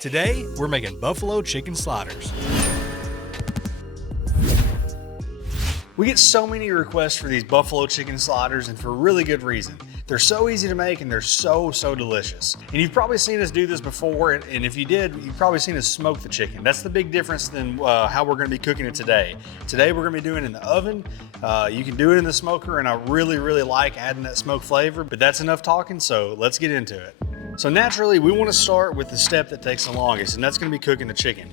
Today, we're making buffalo chicken sliders. We get so many requests for these buffalo chicken sliders, and for really good reason. They're so easy to make and they're so delicious. And you've probably seen us do this before, and if you did, you've probably seen us smoke the chicken. That's the big difference than how we're gonna be cooking it today. Today we're gonna be doing it in the oven. You can do it in the smoker, and I really like adding that smoke flavor, but that's enough talking, so let's get into it. So naturally, we wanna start with the step that takes the longest, and that's gonna be cooking the chicken.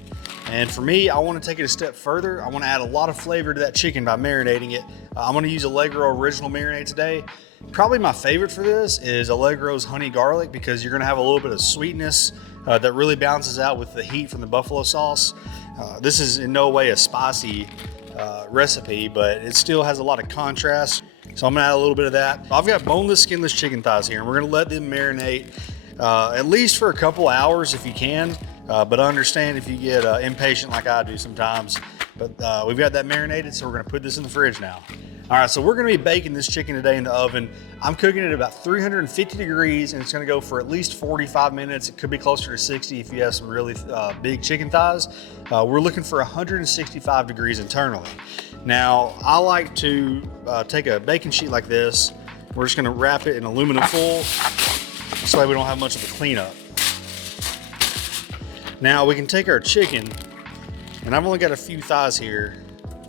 And for me, I wanna take it a step further. I wanna add a lot of flavor to that chicken by marinating it. I'm gonna use Allegro original marinade today. Probably my favorite for this is Allegro's honey garlic, because you're gonna have a little bit of sweetness that really balances out with the heat from the buffalo sauce. This is in no way a spicy recipe, but it still has a lot of contrast. So I'm gonna add a little bit of that. I've got boneless, skinless chicken thighs here, and we're gonna let them marinate at least for a couple hours if you can. But I understand if you get impatient like I do sometimes. But we've got that marinated, so we're gonna put this in the fridge now. All right, so we're gonna be baking this chicken today in the oven. I'm cooking it at about 350 degrees, and it's gonna go for at least 45 minutes. It could be closer to 60 if you have some really big chicken thighs. We're looking for 165 degrees internally. Now, I like to take a baking sheet like this. We're just gonna wrap it in aluminum foil, so that we don't have much of a cleanup. Now we can take our chicken, and I've only got a few thighs here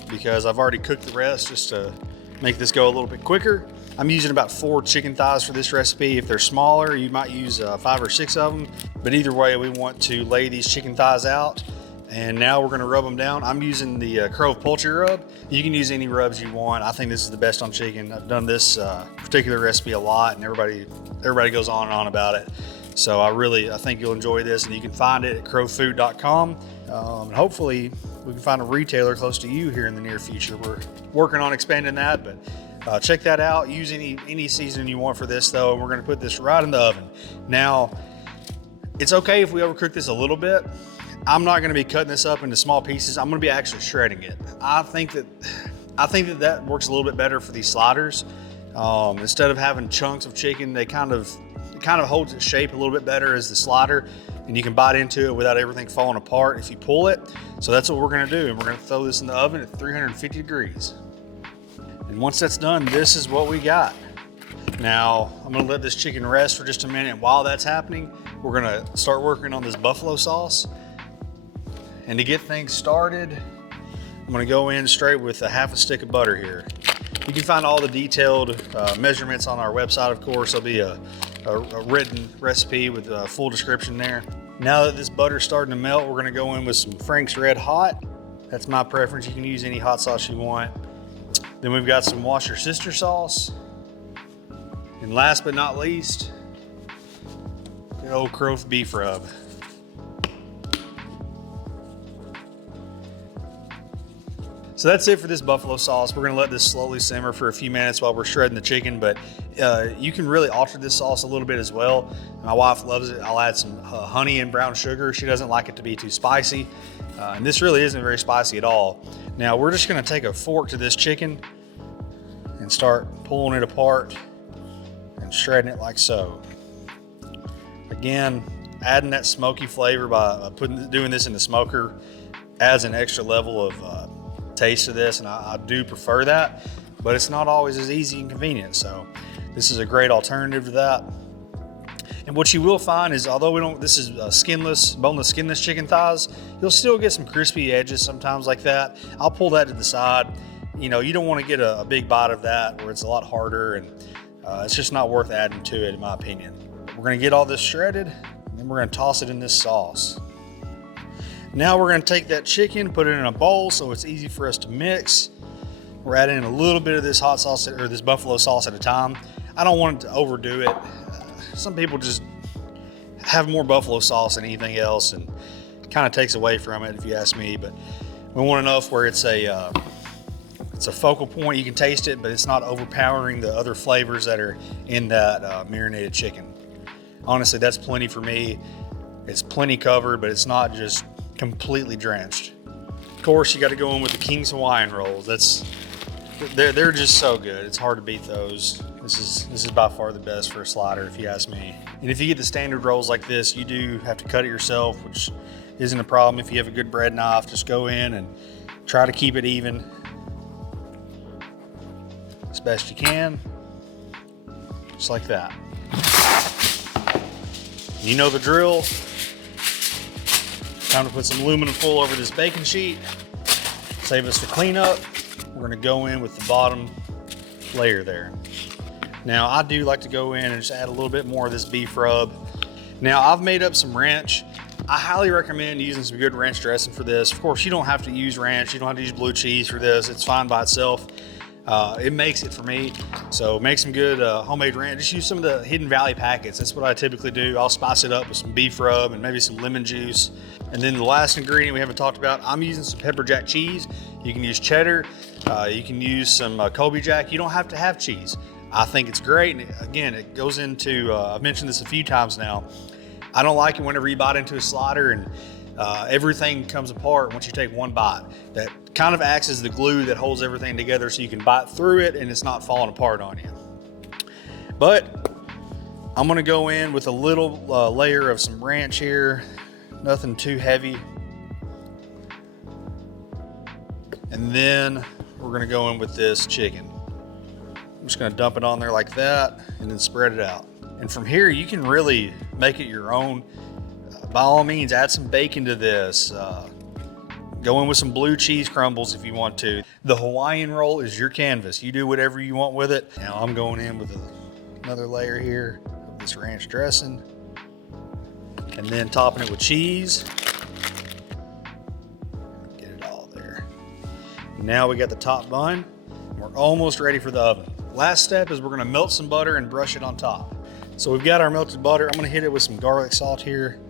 because I've already cooked the rest just to make this go a little bit quicker. I'm using about 4 chicken thighs for this recipe. If they're smaller, you might use 5 or 6 of them. But either way, we want to lay these chicken thighs out. And now we're gonna rub them down. I'm using the Krove Poultry Rub. You can use any rubs you want. I think this is the best on chicken. I've done this particular recipe a lot, and everybody goes on and on about it. So I think you'll enjoy this, and you can find it at krovefood.com. And hopefully we can find a retailer close to you here in the near future. We're working on expanding that, but check that out. Use any seasoning you want for this though, and we're gonna put this right in the oven. Now, it's okay if we overcook this a little bit. I'm not gonna be cutting this up into small pieces. I'm gonna be actually shredding it. I think that works a little bit better for these sliders. Instead of having chunks of chicken, it kind of holds its shape a little bit better as the slider, and you can bite into it without everything falling apart if you pull it. So that's what we're gonna do, and we're gonna throw this in the oven at 350 degrees. And once that's done, this is what we got. Now, I'm gonna let this chicken rest for just a minute. While that's happening, we're gonna start working on this buffalo sauce. And to get things started, I'm gonna go in straight with a half a stick of butter here. You can find all the detailed measurements on our website, of course. There'll be a written recipe with a full description there. Now that this butter's starting to melt, we're gonna go in with some Frank's Red Hot. That's my preference. You can use any hot sauce you want. Then we've got some Wash Your Sister sauce. And last but not least, good old Krove beef rub. So that's it for this buffalo sauce. We're gonna let this slowly simmer for a few minutes while we're shredding the chicken, but you can really alter this sauce a little bit as well. My wife loves it. I'll add some honey and brown sugar. She doesn't like it to be too spicy. And this really isn't very spicy at all. Now we're just gonna take a fork to this chicken and start pulling it apart and shredding it like so. Again, adding that smoky flavor by doing this in the smoker adds an extra level of taste to this, and I do prefer that, but it's not always as easy and convenient. So this is a great alternative to that. And what you will find is, although this is boneless, skinless chicken thighs, you'll still get some crispy edges sometimes like that. I'll pull that to the side. You know, you don't want to get a big bite of that where it's a lot harder, and it's just not worth adding to it, in my opinion. We're gonna get all this shredded, and then we're gonna toss it in this sauce. Now we're gonna take that chicken, put it in a bowl so it's easy for us to mix. We're adding a little bit of this hot sauce, or this buffalo sauce at a time. I don't want it to overdo it. Some people just have more buffalo sauce than anything else, and it kind of takes away from it, if you ask me. But we want enough where it's a focal point. You can taste it, but it's not overpowering the other flavors that are in that marinated chicken. Honestly, that's plenty for me. It's plenty covered, but it's not just completely drenched. Of course, you got to go in with the King's Hawaiian rolls. They're just so good. It's hard to beat those. This is by far the best for a slider, if you ask me. And if you get the standard rolls like this, you do have to cut it yourself, which isn't a problem. If you have a good bread knife, just go in and try to keep it even as best you can, just like that. You know the drill. Time to put some aluminum foil over this baking sheet. Save us the cleanup. We're gonna go in with the bottom layer there. Now I do like to go in and just add a little bit more of this beef rub. Now I've made up some ranch. I highly recommend using some good ranch dressing for this. Of course, you don't have to use ranch. You don't have to use blue cheese for this. It's fine by itself. It makes it for me. So make some good homemade ranch. Just use some of the Hidden Valley packets. That's what I typically do. I'll spice it up with some beef rub and maybe some lemon juice. And then the last ingredient we haven't talked about, I'm using some pepper jack cheese. You can use cheddar. You can use some Colby Jack. You don't have to have cheese. I think it's great. And again, it goes into, I've mentioned this a few times now. I don't like it whenever you bite into a slider and everything comes apart once you take one bite. That kind of acts as the glue that holds everything together so you can bite through it and it's not falling apart on you. But I'm gonna go in with a little layer of some ranch here, nothing too heavy. And then we're gonna go in with this chicken. I'm just gonna dump it on there like that and then spread it out. And from here, you can really make it your own. By all means, add some bacon to this. Go in with some blue cheese crumbles if you want to. The Hawaiian roll is your canvas. You do whatever you want with it. Now I'm going in with another layer here of this ranch dressing. And then topping it with cheese. Get it all there. Now we got the top bun. We're almost ready for the oven. Last step is we're gonna melt some butter and brush it on top. So we've got our melted butter. I'm gonna hit it with some garlic salt here.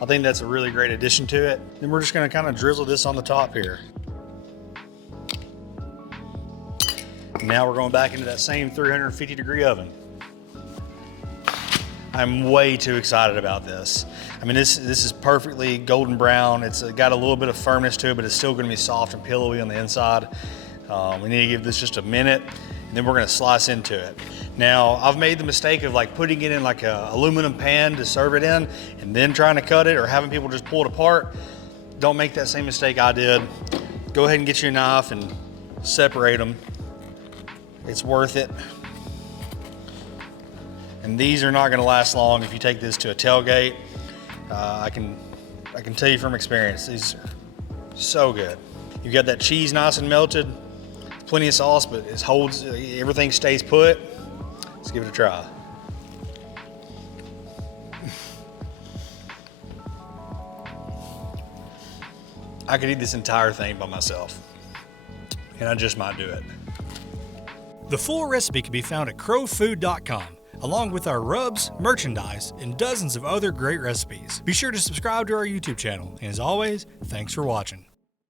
I think that's a really great addition to it. Then we're just gonna kind of drizzle this on the top here. Now we're going back into that same 350-degree oven. I'm way too excited about this. I mean, this is perfectly golden brown. It's got a little bit of firmness to it, but it's still gonna be soft and pillowy on the inside. We need to give this just a minute, and then we're gonna slice into it. Now, I've made the mistake of like putting it in like a aluminum pan to serve it in and then trying to cut it or having people just pull it apart. Don't make that same mistake I did. Go ahead and get you a knife and separate them. It's worth it. And these are not gonna last long if you take this to a tailgate. I can tell you from experience, these are so good. You've got that cheese nice and melted, plenty of sauce, but it holds, everything stays put. Let's give it a try. I could eat this entire thing by myself, and I just might do it. The full recipe can be found at crowfood.com, along with our rubs, merchandise, and dozens of other great recipes. Be sure to subscribe to our YouTube channel, and as always, thanks for watching.